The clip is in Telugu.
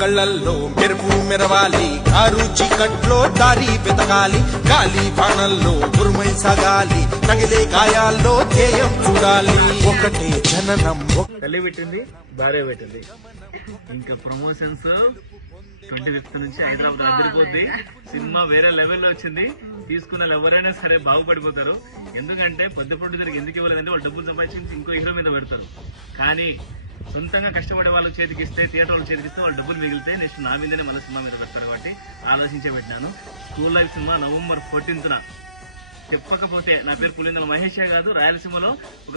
కళ్ళల్లో మెరుపు మెరవాలి, కారు చీకట్లో దారి వెతకాలి, గాలి బాణల్లో గురుమై సాగాలి, తగిలే గాయాల్లో ధ్యేయం చూడాలి. ఒకటే జననం తల్లి పెట్టింది, భార్య పెట్టింది. ఇంకా ప్రమోషన్స్ 25th నుంచి హైదరాబాద్ అదిరిపోద్ది. సినిమా వేరే లెవెల్లో వచ్చింది. తీసుకున్న ఎవరైనా సరే బాగుపడిపోతారు. ఎందుకంటే పెద్ద ప్రొడ్యూసర్కి ఎందుకు ఇవ్వలేదంటే వాళ్ళు డబ్బులు సంపాదించి ఇంకో హీరో మీద పెడతారు. కానీ సొంతంగా కష్టపడే వాళ్ళ చేతికి ఇస్తే, థియేటర్ వాళ్ళ చేతికి ఇస్తే వాళ్ళు డబ్బులు మిగిలితే నెక్స్ట్ నా మీదనే మళ్ళీ సినిమా మీద పెడతారు. కాబట్టి ఆలోచించే పెట్టినాను. School life cinema November 14th. చెప్పకపోతే నా పేరు పులిందల మహేషే కాదు, రాయలసీమలో ఒక